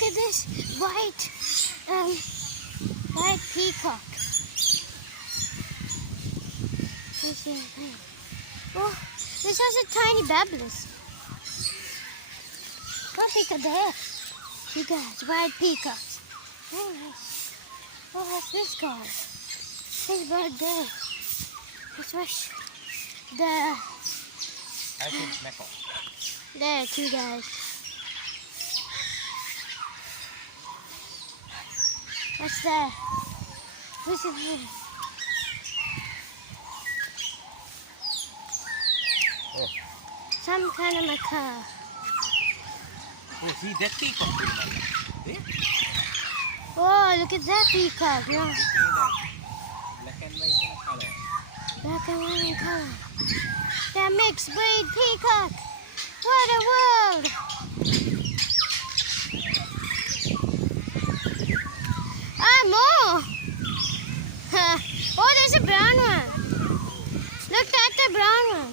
look at this white peacock. Oh, this has a tiny babblers. One peacock there. You guys, white peacocks. Very nice. Oh, what's this guy? This bird there. This was the. I think Mecca. There, two guys. What's that? What's it here? Oh. Some kind of macaw. Oh, see that peacock? See? Oh, look at that peacock. Yeah. Black and white in color. Black and white in color. That mixed breed peacock. What a world! Ah, more! Oh, there's a brown one. Look at the brown one.